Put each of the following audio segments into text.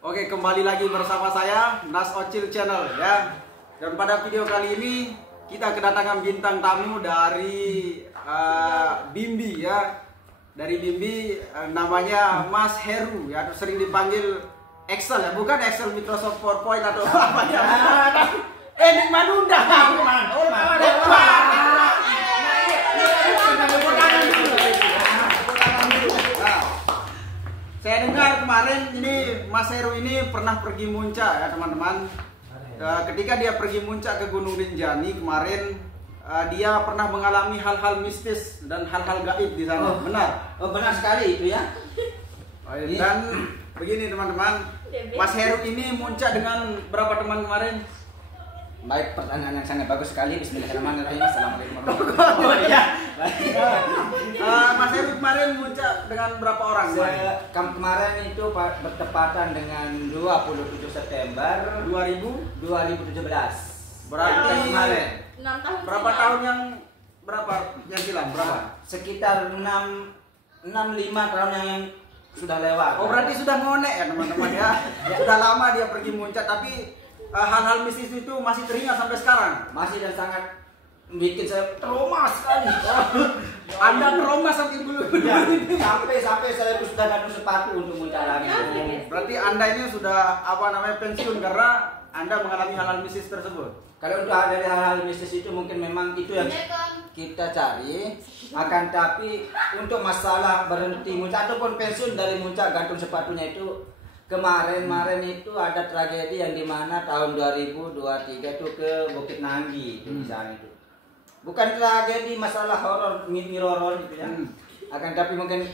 Oke, kembali lagi bersama saya Nas Ocil Channel ya. Dan pada video kali ini kita kedatangan bintang tamu dari Bimbi ya. Dari Bimbi namanya Mas Heru ya, atau sering dipanggil Excel ya, bukan Excel Microsoft PowerPoint atau apa ya. Ini Manunda. Saya dengar kemarin ini Mas Heru ini pernah pergi muncak ya teman-teman. Ketika dia pergi muncak ke Gunung Rinjani kemarin, dia pernah mengalami hal-hal mistis dan hal-hal gaib di sana. Benar? Oh, benar sekali itu ya. Dan begini teman-teman, Mas Heru ini muncak dengan berapa teman kemarin? Baik, pertanyaan yang sangat bagus sekali. Bismillahirrahmanirrahim. Assalamualaikum warahmatullahi wabarakatuh. Mas Heru kemarin muncak dengan berapa orang? Kemarin itu bertepatan dengan 27 September 2017. Berarti kemarin 6 tahun berapa silam. tahun yang silam? Berapa? Sekitar 5 tahun yang sudah lewat. Oh, berarti sudah ngonek ya teman-teman ya. Sudah lama dia pergi muncak, tapi hal-hal mistis itu masih teringat sampai sekarang. Masih dan sangat bikin saya trauma sekali. Anda trauma sampai bulu. Ya, sampai saya itu sudah gantung sepatu untuk muncak lagi. Berarti Anda ini sudah pensiun karena Anda mengalami hal-hal mistis tersebut. Kalau untuk dari hal-hal mistis itu mungkin memang itu yang kita cari. Akan tapi untuk masalah berhenti muncak ataupun pensiun dari muncak gantung sepatunya itu kemarin itu ada tragedi yang dimana tahun 2023 itu ke Bukit Nanggi di sana itu. Bukan tragedi masalah horor mirror gitu ya. Akan tapi mungkin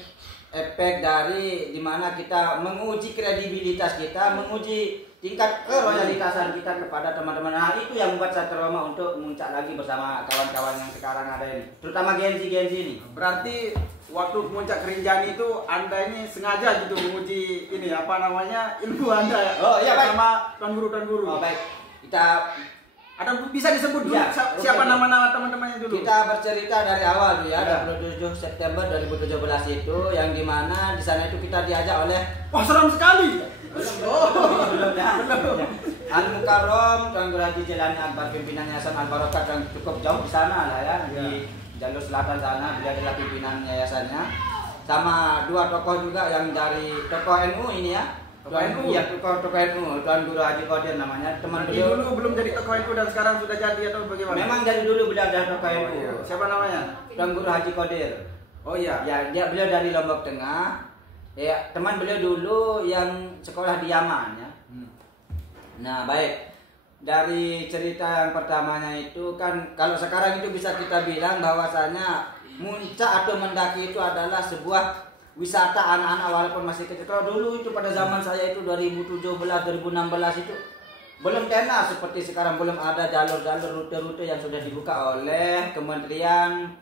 efek dari dimana kita menguji kredibilitas kita, menguji tingkat keroyalitasan kita kepada teman-teman. Nah, itu yang membuat saya trauma untuk muncak lagi bersama kawan-kawan yang sekarang ada ini, terutama Genzi ini. Berarti waktu muncak Rinjani itu Anda ini sengaja gitu menguji ilmu Anda ya? Oh iya, baik. Sama tuan guru. Oh baik, kita ada bisa disebut dulu ya, siapa nama-nama teman-temannya dulu? Kita bercerita dari awal tuh ya, 27 September 2017 itu yang dimana di sana itu kita diajak oleh Seram sekali. Al-Mukarram Tuan Guru Haji Jelani Akbar, pimpinan Yayasan Al-Barokah yang cukup jauh di sana lah ya, di jalur selatan sana. Beliau adalah pimpinan yayasannya, sama dua tokoh juga yang dari tokoh NU ini ya. Tokoh NU, Tuan Guru Haji Qadir namanya, teman beliau. Dulu belum jadi tokoh NU dan sekarang sudah jadi atau bagaimana? Memang dari dulu beliau ada tokoh NU. Iya. Siapa namanya? Tuan Guru Haji Qadir. Oh iya. Ya, beliau dari Lombok Tengah. Ya, teman beliau dulu yang sekolah di Yaman ya. Nah, baik. Dari cerita yang pertamanya itu kan, kalau sekarang itu bisa kita bilang bahwasanya muncak atau mendaki itu adalah sebuah wisata anak-anak walaupun masih kecil. Kalau dulu itu pada zaman saya itu 2017, 2016 itu belum tenar seperti sekarang, belum ada jalur-jalur rute-rute yang sudah dibuka oleh Kementerian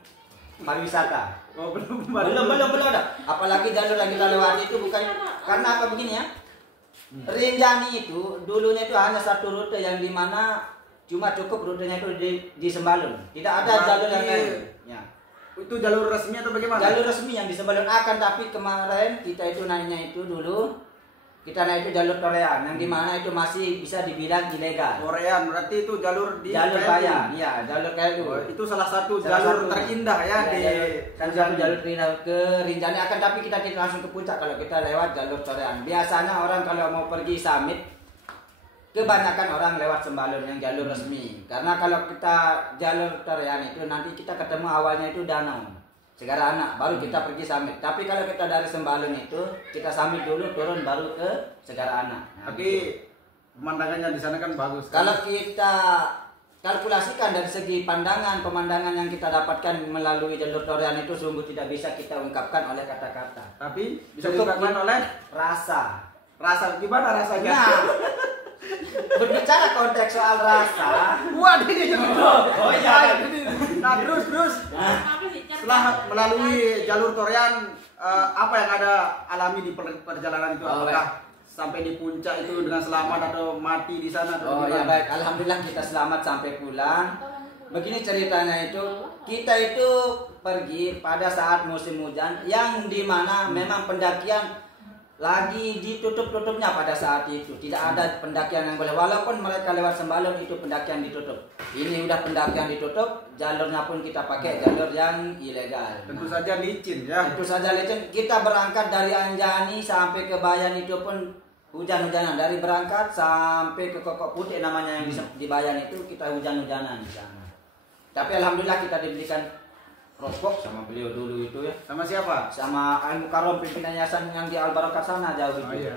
Pariwisata. Oh, belum ada. Apalagi jalur yang kita lewati itu bukan karena apa begini ya. Rinjani itu dulunya itu hanya satu rute yang dimana cuma cukup rutenya itu di Sembalun. Tidak ada jalur yang lain. Ya. Itu jalur resmi atau bagaimana? Jalur resmi yang di Sembalun, akan tapi kemarin kita itu naiknya itu dulu kita naik itu jalur Torean yang dimana itu masih bisa dibilang ilegal. Torean berarti itu jalur di jalur KLU. bayar, iya jalur KLU. Itu salah satu jalur terindah ya di jalur terindah ke Rinjani. Akan tapi kita tidak langsung ke puncak kalau kita lewat jalur Torean. Biasanya orang kalau mau pergi summit kebanyakan orang lewat Sembalun yang jalur resmi. Karena kalau kita jalur Torean itu nanti kita ketemu awalnya itu danau Segara Anak, baru kita pergi summit. Tapi kalau kita dari Sembalun itu kita summit dulu, turun baru ke Segara Anak. Nah, tapi pemandangannya di sana kan bagus. Kalau kita kalkulasikan dari segi pemandangan yang kita dapatkan melalui jalur Torean itu sungguh tidak bisa kita ungkapkan oleh kata-kata. Tapi bisa diungkapkan oleh rasa. Rasa gimana rasanya? Nah, berbicara konteks soal rasa. Wah, ini. Oh iya. Nah, terus. Setelah melalui jalur Torean, apa yang ada alami di perjalanan itu? Apakah sampai di puncak itu dengan selamat atau mati di sana? Oh ya baik, alhamdulillah kita selamat sampai pulang. Begini ceritanya itu, kita itu pergi pada saat musim hujan yang dimana memang pendakian lagi ditutup-tutupnya pada saat itu. Tidak ada pendakian yang boleh. Walaupun mereka lewat Sembalun itu pendakian ditutup. Ini udah pendakian ditutup, jalurnya pun kita pakai jalur yang ilegal. Tentu saja licin ya. Tentu saja licin. Kita berangkat dari Anjani sampai ke Bayan itu pun hujan-hujanan. Dari berangkat sampai ke Kokok Putih namanya yang di Bayan itu kita hujan-hujanan di sana. Tapi alhamdulillah kita diberikan rokok sama beliau dulu itu ya. Sama siapa? Sama Al Mukarram pimpinan yayasan yang di Al Barakah sana jauh itu. Oh, iya.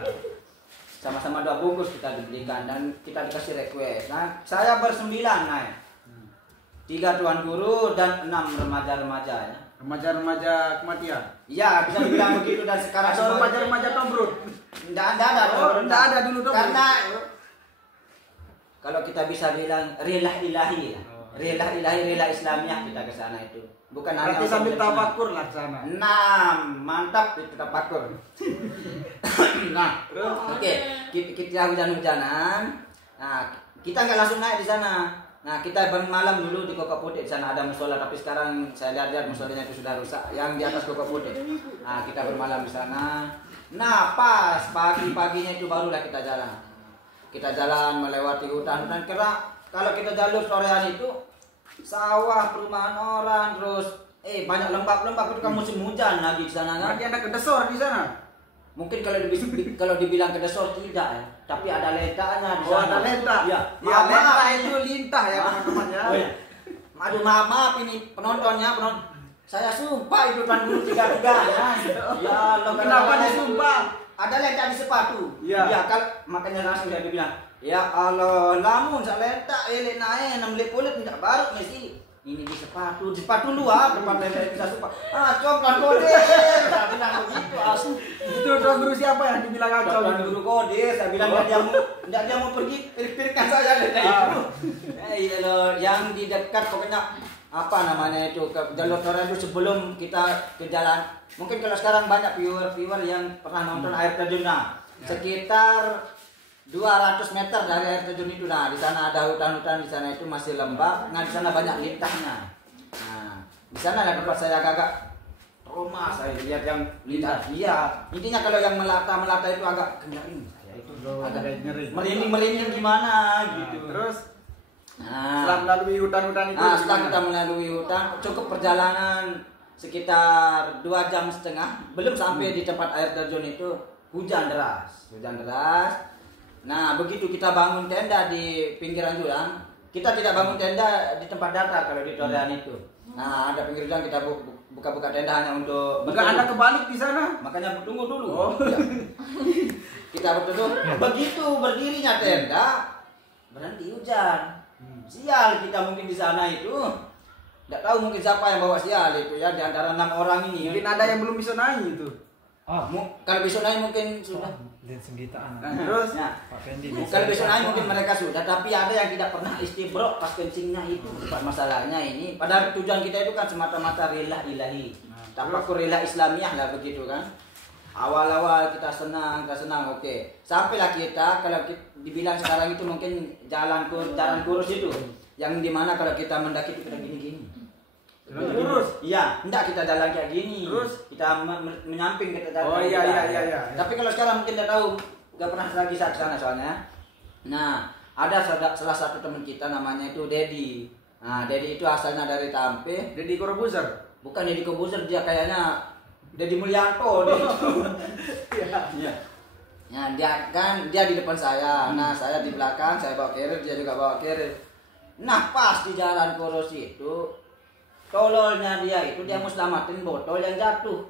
Sama-sama 2 bungkus kita diberikan dan kita dikasih request. Nah, saya bersembilan naik. 3 tuan guru dan 6 remaja-remaja ya. Remaja-remaja kematian. Iya, bisa dibilang begitu dan sekarang Ada remaja-remaja Tombrut. Enggak ada. Enggak ada dulu Tombrut. Karena kalau kita bisa bilang rela ilahi ya. Rela ilahi, rela Islamiah kita ke sana itu. Bukan hanya berarti sambil tafakur lah ke sana. Nah, mantap itu tafakur. Nah, oke, kita hujan-hujanan. Nah, kita nggak langsung naik di sana. Nah, kita bermalam dulu di Kokok Putih. Di sana ada musola, tapi sekarang saya lihat musolanya itu sudah rusak. Yang di atas Kokok Putih. Nah, kita bermalam di sana. Nah, pas pagi-paginya itu barulah kita jalan. Kita jalan melewati hutan. Dan karena kalau kita jalur sorean itu sawah, perumahan orang, terus banyak lembab-lembab itu kan musim hujan lagi di sana kan. Nanti ada kedesor di sana. Mungkin kalau dibilang kedesor tidak ya, tapi ada letanya di sana. Oh, ada lenta. Ya, Ya, lenta itu lintah ya teman-teman ya. Oh, ya. Aduh, maaf ini penontonnya, saya sumpah itu kan dulu 3-3 ya. Ya, kenapa disumpah? Ada lenta di sepatu. Iya. Ya, kan makanya langsung dia bilang, ya Allah, lamun saya lenta elek naik 6 kulit tidak baru mesti ini di sepatu luar depan lenta itu saya sumpah. Coklat kode. Saya bilang begitu asu. Itu tuan guru siapa yang dibilang kacau? Tuan guru kode, saya bilang dia mau pergi piripirkan saya lenta itu. Iya loh, yang di dekat pokoknya apa namanya itu ke jalur Toraja itu sebelum kita ke jalan. Mungkin kalau sekarang banyak viewer yang pernah nonton air terjun. Nah, sekitar 200 meter dari air terjun itu. Nah, di sana ada hutan-hutan, di sana itu masih lembab. Nah, di sana banyak lintahnya. Nah, di sana ada tempat saya agak trauma saya lihat yang lintah. Iya, intinya kalau yang melata itu agak kenyang. Saya itu agak merinding gimana gitu. Terus nah, setelah melalui hutan-hutan itu. Nah, setelah kita melalui hutan, cukup perjalanan sekitar 2,5 jam. Belum sampai di tempat air terjun itu hujan deras. Nah, begitu kita bangun tenda di pinggiran jurang, kita tidak bangun tenda di tempat datar kalau di Torean itu. Nah, ada pinggir jurang kita buka-buka tenda hanya untuk Bukan Anda kebalik di sana. Makanya tunggu dulu. Oh. Ya. Kita berteduh, begitu berdirinya tenda, berhenti hujan. Sial kita mungkin di sana itu. Tidak tahu mungkin siapa yang bawa sial itu ya di antara 6 orang ini. Mungkin ada yang belum bisa naik itu. Kalau besok naik mungkin sudah. Dan Senggitaan. Terus Ya. Pak Fendi. Kalau besok naik mungkin mereka sudah, tapi ada yang tidak pernah istibrok pas kencingnya itu. Bukan masalahnya ini. Padahal tujuan kita itu kan semata-mata rela ilahi. Tafakur rela Islamiah lah begitu kan. Awal-awal kita senang, oke. Sampailah kita kalau dibilang sekarang itu mungkin jalan kurus itu. Yang dimana kalau kita mendaki itu kita gini-gini. lurus. Iya, enggak kita jalan kayak gini. Terus kita menyamping kita jalan. Oh iya. Tapi kalau sekarang mungkin tidak tahu, nggak pernah lagi saya ke sana soalnya. Nah, ada salah satu teman kita namanya itu Dedi. Nah, Dedi itu asalnya dari Tampe. Dedi Corbuzier. Bukan Dedi Corbuzier, dia kayaknya Dedi Mulyanto. Iya. Ya, dia di depan saya. Nah, saya di belakang, saya bawa carrier, dia juga bawa carrier. Nah, pas di jalan kurus itu tololnya dia mau selamatin botol yang jatuh.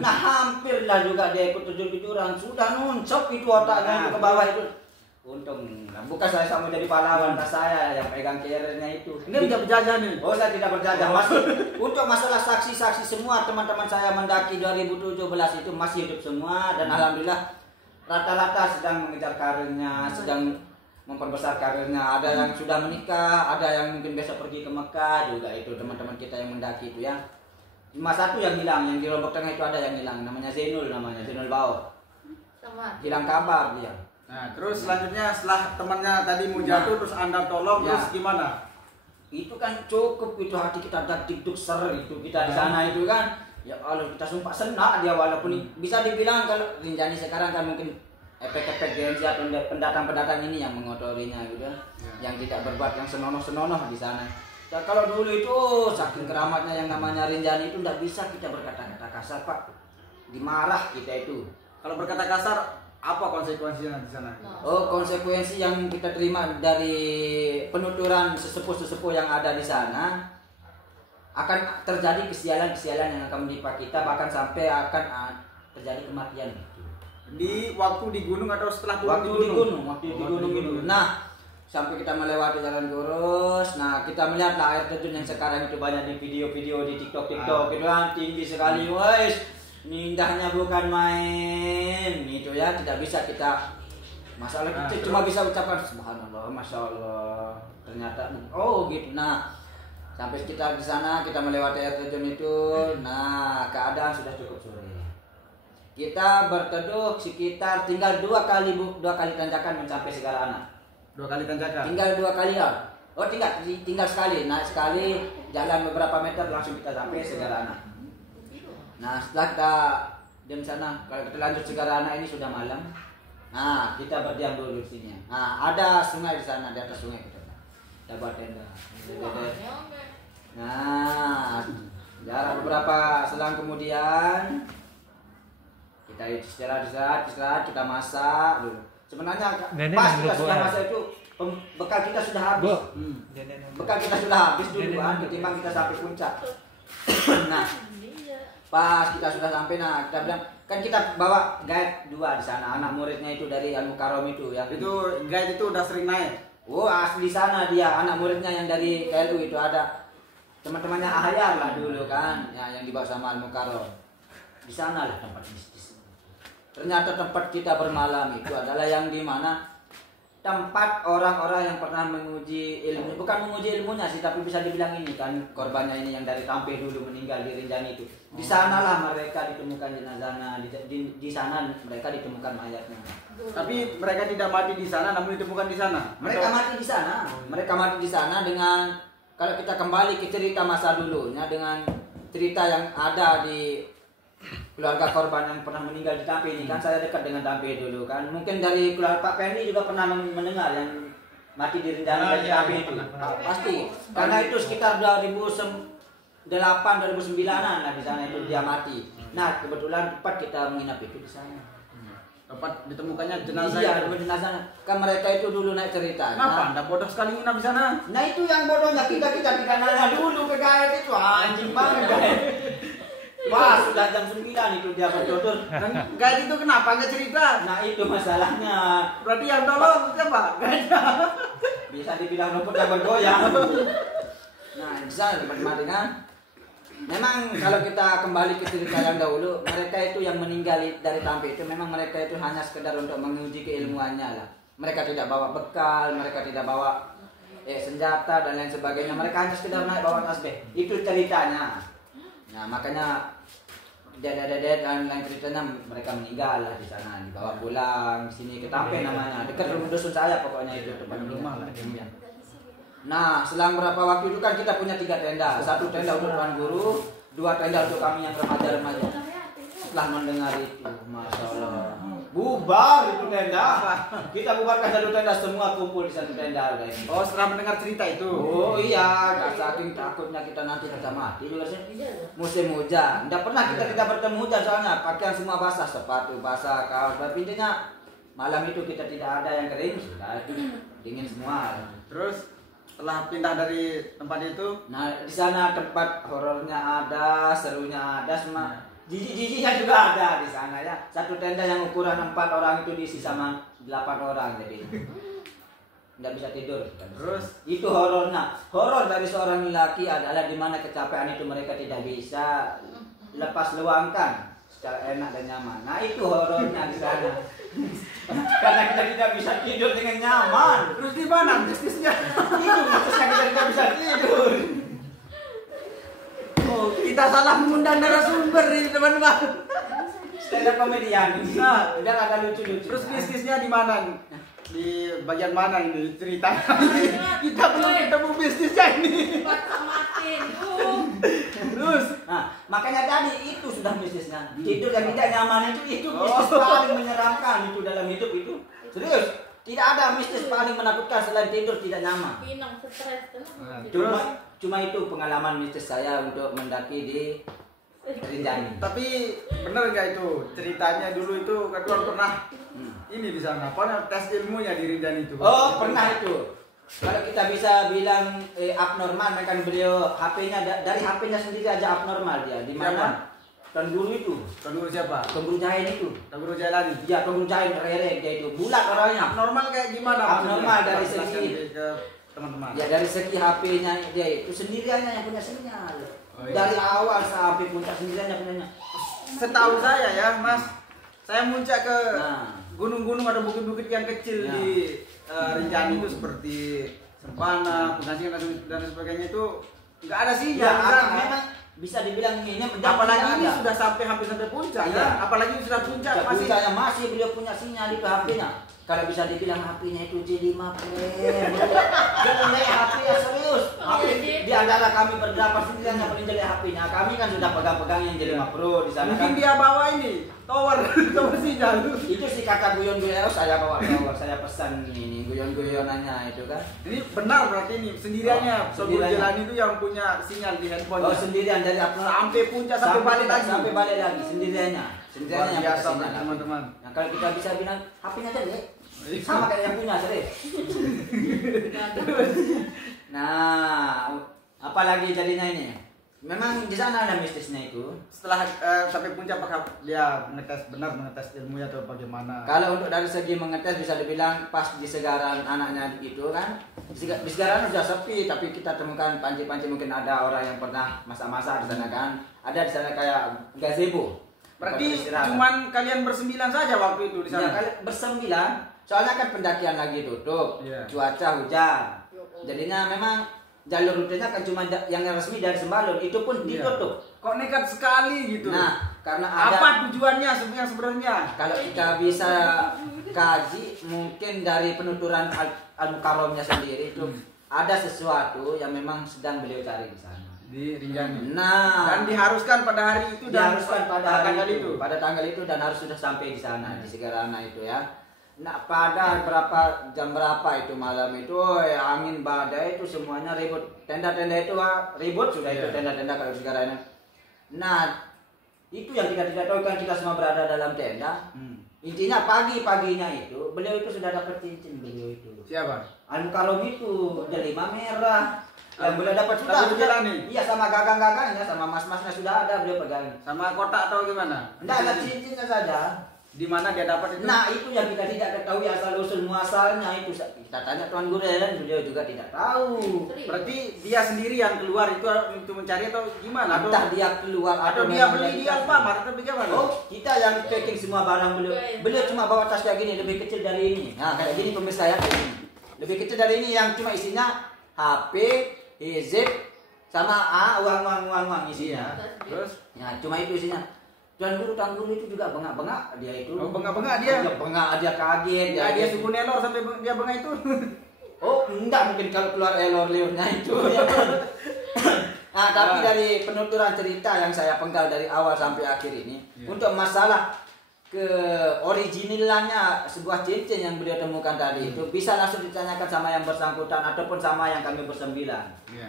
Nah, hampirlah juga dia ikut terjun ke jurang. Sudah nuncop itu otaknya ke bawah itu. Untung, bukan saya sama jadi pahlawan, saya yang pegang carriernya itu. Ini tidak berjajah nih. Oh, saya tidak berjajah. Masih untuk masalah saksi-saksi semua teman-teman saya mendaki 2017 itu masih hidup semua dan alhamdulillah rata-rata sedang mengejar karirnya, sedang memperbesar karirnya. Ada yang sudah menikah, ada yang mungkin besok pergi ke Mekah juga itu teman-teman kita yang mendaki itu ya. Cuma satu yang hilang, yang di Lombok Tengah itu ada yang hilang, namanya Zainul Bao. Hilang kabar dia. Nah, terus selanjutnya setelah temannya tadi mau jatuh terus Anda tolong terus gimana? Itu kan cukup itu hati kita dakdikduk ser itu kita di sana itu kan. Ya kalau kita sumpah senang dia, walaupun bisa dibilang kalau Rinjani sekarang kan mungkin efek-efek Gen Z atau pendatang-pendatang ini yang mengotorinya gitu ya. Yang tidak berbuat yang senonoh-senonoh di sana. Ya, kalau dulu itu saking keramatnya yang namanya Rinjani itu tidak bisa kita berkata-kata kasar Pak, dimarah kita itu. Kalau berkata kasar apa konsekuensinya di sana? Oh, konsekuensi yang kita terima dari penuturan sesepuh-sesepuh yang ada di sana, akan terjadi kesialan-kesialan yang akan menimpa kita, bahkan sampai akan terjadi kematian. Di waktu di gunung atau setelah turun Waktu di gunung itu. Nah, sampai kita melewati jalan lurus, nah kita melihat lah air terjun yang sekarang itu banyak di video-video di TikTok gitu kan, tinggi sekali, wes. Indahnya bukan main, gitu ya. Tidak bisa kita masalah kita cuma bisa ucapkan subhanallah, masya Allah. Ternyata oh gitu. Nah, sampai kita di sana, kita melewati air terjun itu. Nah, keadaan sudah cukup sore. Kita berteduh sekitar tinggal dua kali tanjakan mencapai Segara Anak. 2 kali tanjakan. Tinggal 2 kali ya. Oh tinggal sekali. Naik sekali, jalan beberapa meter langsung kita sampai Segara Anak. Nah, setelah kita diam sana, kalau kita lanjut Segara Anak ini sudah malam. Nah, kita berdiam dulu di sini. Nah, ada sungai di sana, di atas sungai kita. Kita buat tenda. Nah, jarak beberapa selang kemudian kita istirahat, kita masak dulu. Sebenarnya pas kita sudah masak itu bekal kita sudah habis. Bekal kita sudah habis dulu kan, ketimbang kita sampai puncak. Nah, pas kita sudah sampai, nah kita bilang kan kita bawa guide 2 di sana, anak muridnya itu dari Al-Mukarram itu ya. Itu guide itu udah sering naik. Oh, asli sana dia, anak muridnya yang dari KLU itu ada teman-temannya Ahyar lah dulu kan, ya, yang dibawa sama Al-Mukarram. Di sana lah tempat mistis. Ternyata tempat kita bermalam itu adalah yang di mana tempat orang-orang yang pernah menguji ilmu, bukan menguji ilmunya sih, tapi bisa dibilang ini kan korbannya ini yang dari Tampe dulu meninggal di Rinjani itu. Di sanalah mereka ditemukan jenazahnya, di sana mereka ditemukan mayatnya. Tapi mereka tidak mati di sana, namun ditemukan di sana. Mereka mati di sana. Mereka mati di sana dengan, kalau kita kembali ke cerita masa dulunya dengan cerita yang ada di keluarga korban yang pernah meninggal di Tampe ini kan, saya dekat dengan Tampe dulu kan. Mungkin dari keluarga Pak Pendi juga pernah mendengar yang mati di Rinjani di Tampe itu. Pasti. Karena itu sekitar 2008-2009an lah di sana itu dia mati. Nah, kebetulan tempat kita menginap itu di sana. Tempat ditemukannya jenazah. Iya, jenazah. Kan mereka itu dulu naik cerita. Kenapa Anda bodoh sekali nginap di sana? Nah, itu yang bodohnya kita tidak nanya dulu ke guide itu. Anjing banget guide. Wah, sudah jam 9 itu dia berjodoh. Dan guide itu kenapa nggak cerita? Nah, itu masalahnya. Berarti yang tolong siapa? Guide. Bisa dibilang rumput yang bergoyang. Nah, bisa tempat mati kan. Memang kalau kita kembali ke cerita yang dahulu, mereka itu yang meninggal dari Tampe itu memang mereka itu hanya sekedar untuk menguji keilmuannya lah. Mereka tidak bawa bekal, mereka tidak bawa senjata dan lain sebagainya. Mereka hanya sekedar naik bawa tasbih. Itu ceritanya. Nah, makanya dede dan lain ceritanya mereka meninggal lah di sana, dibawa pulang sini ke Tampe namanya, dekat rumah dusun saya pokoknya itu tempat rumah lah. Nah, selang berapa waktu itu kan kita punya 3 tenda, 1 tenda untuk tuan guru, 2 tenda untuk kami yang remaja-remaja. Setelah mendengar itu, masya Allah, bubar itu tenda. Kita bubarkan 1 tenda, semua kumpul di 1 tenda. Oh, setelah mendengar cerita itu. Oh iya, saking takutnya kita nanti kita mati juga sih. Musim hujan, tidak pernah kita bertemu hujan soalnya pakaian semua basah, sepatu basah, kaos. Tapi intinya malam itu kita tidak ada yang kering, sudah dingin semua. Terus setelah pindah dari tempat itu, nah di sana tempat horornya ada, serunya ada, semua jijik-jijiknya juga ada di sana ya. 1 tenda yang ukuran 4 orang itu diisi sama 8 orang jadi nggak bisa tidur. Terus itu horornya. Horor dari seorang lelaki adalah di mana kecapean itu mereka tidak bisa lepas luangkan secara enak dan nyaman. Nah itu horornya di sana. Karena kita tidak bisa tidur dengan nyaman. Terus di mana bisnisnya? Itu bisnisnya kita tidak bisa tidur. Oh, kita salah mengundang narasumber ini teman-teman. Stand up komedian. Nah, udah ada lucu-lucu. Terus bisnisnya di mana? Di bagian mana ini ceritanya? Kita belum ketemu bisnisnya ini. Terus, Nah, makanya tadi itu sudah mistisnya. Tidur yang tidak nyaman itu mistis paling menyeramkan itu dalam hidup itu. Serius, tidak ada mistis paling menakutkan selain tidur tidak nyaman. Pinang stres tuh. Nah, terus, Cuma itu pengalaman mistis saya untuk mendaki di Rinjani. tapi bener nggak itu ceritanya dulu itu Ketuan pernah ini di sana apa tes ilmunya di Rinjani itu? Oh, pernah itu. Kalau kita bisa bilang abnormal, kan beliau HP-nya dari HP-nya sendiri aja abnormal dia. Di mana? Tuan Guru itu. Tuan Guru siapa? Tuan Guru Jain itu. Tuan Guru Jailani. Ya, Tuan Guru Jain rere dia itu. Bulat orangnya. Abnormal kayak gimana? Abnormal maksudnya? dari Jelaskan segi ke teman-teman. Ya dari segi HP-nya dia itu sendiriannya yang punya sinyal. Oh, iya. Dari awal sampai puncak sendiriannya punyanya. Setahu saya ya, Mas, saya muncak ke Nah. gunung-gunung ada bukit-bukit yang kecil Ya. di Rinjani itu seperti Sempana, Pengasingan dan sebagainya itu nggak ada Ya, sinyal. di sana. memang bisa dibilang ini Apalagi ini ada. sudah sampai hampir sampai puncak Iya. ya. Apalagi sudah puncak Ya, masih. puncaknya masih beliau punya sinyal itu HP-nya. Kalau bisa dibilang HP-nya itu J5 jelek HP-nya serius. HP di antara kami berberapa sendirian yang paling jelek HP-nya. Kami kan sudah pegang-pegang yang J5 Pro di sana Mungkin kan. dia bawa ini tower tower sinyal. Itu sih kata guyon-guyon saya bawa tower, saya pesan ini guyon-guyonannya itu kan. Ini benar berarti ini sendiriannya. Oh, Sebelum sendiriannya. jalan itu yang punya sinyal di handphone. Oh, sendirian dari apa? Sampai puncak sampai balik lagi. Sampai balik lagi sendiriannya. Sendiriannya yang Biasa punya sinyal. teman-teman. Nah, kalau kita bisa bilang HP-nya jelek, sama kayak yang punya serius. Nah, apalagi jadinya ini. Memang di sana ada mistisnya itu. Setelah sampai puncak apakah dia mengetes ilmunya atau bagaimana? Kalau untuk dari segi mengetes bisa dibilang pas di Segaran anaknya itu kan. Di Segaran sudah sepi, tapi kita temukan panci-panci mungkin ada orang yang pernah masa-masa di sana kan. Ada di sana kayak gazebo. Berarti Tempat istirahat. cuman kalian bersembilan saja waktu itu di Ya, sana. kali bersembilan. Soalnya kan pendakian lagi tutup, Iya. cuaca hujan. Jadinya memang jalur rutenya kan cuma yang resmi dari Sembalun, itu pun Iya. ditutup. Kok nekat sekali gitu? Nah, karena ada apa tujuannya sebenarnya? kalau kita bisa kaji mungkin dari penuturan Al-Mukarramnya sendiri itu ada sesuatu yang memang sedang beliau cari di sana. Di Rinjani. Nah, Dan diharuskan pada hari itu dan diharuskan pada tanggal hari itu, pada tanggal itu dan harus sudah sampai di sana di Segarana itu ya. Nah, pada jam berapa itu malam itu angin badai itu semuanya ribut. Tenda-tenda itu ribut sudah itu Iya. tenda-tenda kalau di Segarana. Nah, itu yang kita tidak tahu kan kita semua berada dalam tenda. Intinya pagi-paginya itu beliau itu sudah dapat cincin beliau itu. Siapa? Al-Mukarram itu J5 merah. Yang beliau dapat sudah. Tapi Jailani? Iya, sama gagang-gagangnya sama mas-masnya sudah ada beliau pegang. Sama kotak atau gimana? Enggak ada cincinnya saja. Di mana dia dapat itu? Nah, itu yang kita tidak ketahui asal usul muasalnya itu. Kita tanya Tuan Guru dan beliau juga tidak tahu. Berarti dia sendiri yang keluar itu untuk mencari atau gimana? Entah dia keluar Atau dia memang beli di dikasih. Alfamart atau bagaimana? Oh, kita yang packing semua barang beliau. Beliau cuma bawa tas kayak gini, lebih kecil dari ini. Nah, kayak gini pemirsa ya, kayak gini. Lebih kecil dari ini yang cuma isinya HP, zip, sama uang isinya. Terus? Ya, cuma itu isinya. Tuan Guru itu juga bengak-bengak dia itu. Oh, bengak-bengak dia? Bengak, dia kaget. Ya dia suku Nelor sampai dia bengak itu. Oh, enggak mungkin kalau keluar elor-liurnya itu ya. Nah, tapi dari penuturan cerita yang saya penggal dari awal sampai akhir ini, untuk masalah ke originalnya sebuah cincin yang beliau temukan tadi itu bisa langsung ditanyakan sama yang bersangkutan ataupun sama yang kami bersembilan. Iya.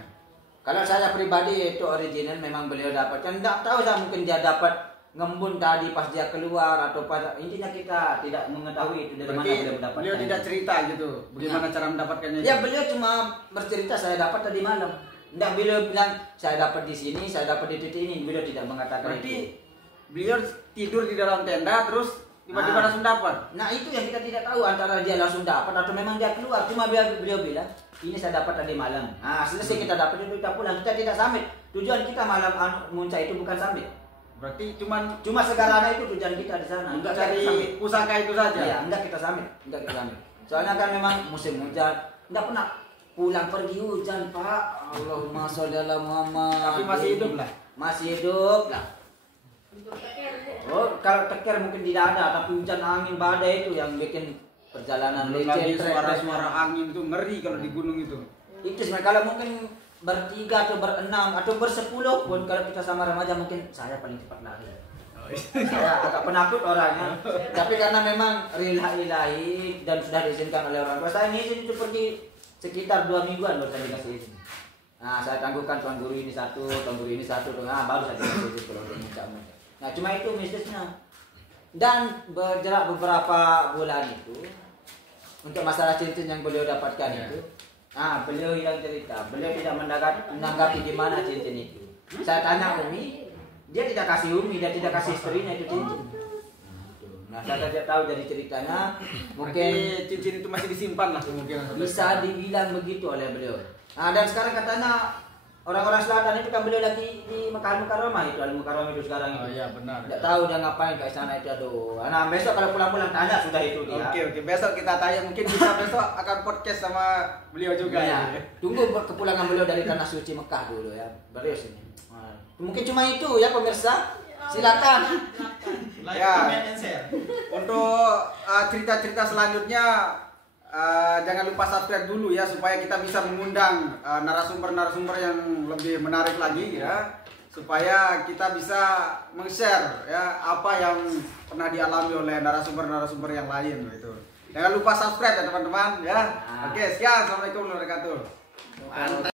Kalau saya pribadi itu original memang beliau dapatkan. Tidak tahu saya mungkin dia dapat ngembun tadi pas dia keluar atau pada intinya kita tidak mengetahui itu dari mana Berarti beliau mendapatkan. beliau tidak cerita gitu bagaimana cara mendapatkannya. Ya beliau cuma bercerita saya dapat tadi malam. Tidak beliau bilang saya dapat di sini, saya dapat di titik ini. Beliau tidak mengatakan Berarti itu. beliau tidur di dalam tenda terus tiba-tiba Ah. langsung dapat. Nah itu yang kita tidak tahu antara dia langsung dapat atau memang dia keluar. Cuma beliau bilang ini saya dapat tadi malam. Nah selesai kita dapat itu kita pulang. Kita tidak samit. Tujuan kita malam muncak itu bukan samit. Berarti cuma Segalanya itu tujuan kita di sana. untuk Enggak cari kita samit. pusaka itu saja. Iya, enggak kita samit. Soalnya kan memang musim hujan. Enggak pernah pulang pergi hujan, Pak. Allahumma sholli ala Muhammad. Tapi masih hidup lah. Masih hidup lah. Oh, kalau teker mungkin tidak ada, tapi hujan angin badai itu yang bikin perjalanan Belum lagi lecet. suara-suara angin itu ngeri kalau di gunung itu. Itu sebenarnya kalau mungkin bertiga atau berenam atau bersepuluh pun, kalau kita sama remaja mungkin saya paling cepat lari. Saya agak penakut orangnya, tapi karena memang ilahi dan sudah diizinkan oleh orang tua, saya izin itu pergi sekitar 2 mingguan baru saya dikasih izin. Nah, saya tangguhkan tuan guru ini satu, baru saya dikasih izin kalau untuk muncak-muncak. Nah, cuma itu mistisnya. Dan berjarak beberapa bulan itu, untuk masalah cincin yang beliau dapatkan itu, beliau hilang cerita. Beliau tidak menanggapi di mana cincin itu. Saya tanya Umi, dia tidak kasih Umi, dia tidak kasih istrinya itu cincin. Nah, saya tidak tahu dari ceritanya. Mungkin cincin itu masih disimpan lah kemungkinan. Bisa dibilang begitu oleh beliau. Nah, dan sekarang katanya orang-orang selatan itu kan beliau lagi di Mekah Mukarramah itu, Al Mukarramah itu sekarang itu. Oh iya benar. Tidak tahu dia ngapain ke sana itu, aduh. Nah, besok kalau pulang-pulang tanya sudah itu dia. Oke, besok kita tanya, mungkin kita besok akan podcast sama beliau juga ya. Tunggu kepulangan beliau dari tanah suci Mekah dulu ya. Beliau sini. Mungkin cuma itu ya pemirsa. Silakan. Ya. Untuk cerita-cerita selanjutnya jangan lupa subscribe dulu ya, supaya kita bisa mengundang narasumber-narasumber yang lebih menarik lagi ya, supaya kita bisa meng-share ya apa yang pernah dialami oleh narasumber-narasumber yang lain gitu. Jangan lupa subscribe ya teman-teman ya. Oke, sekian. Assalamualaikum warahmatullahi wabarakatuh.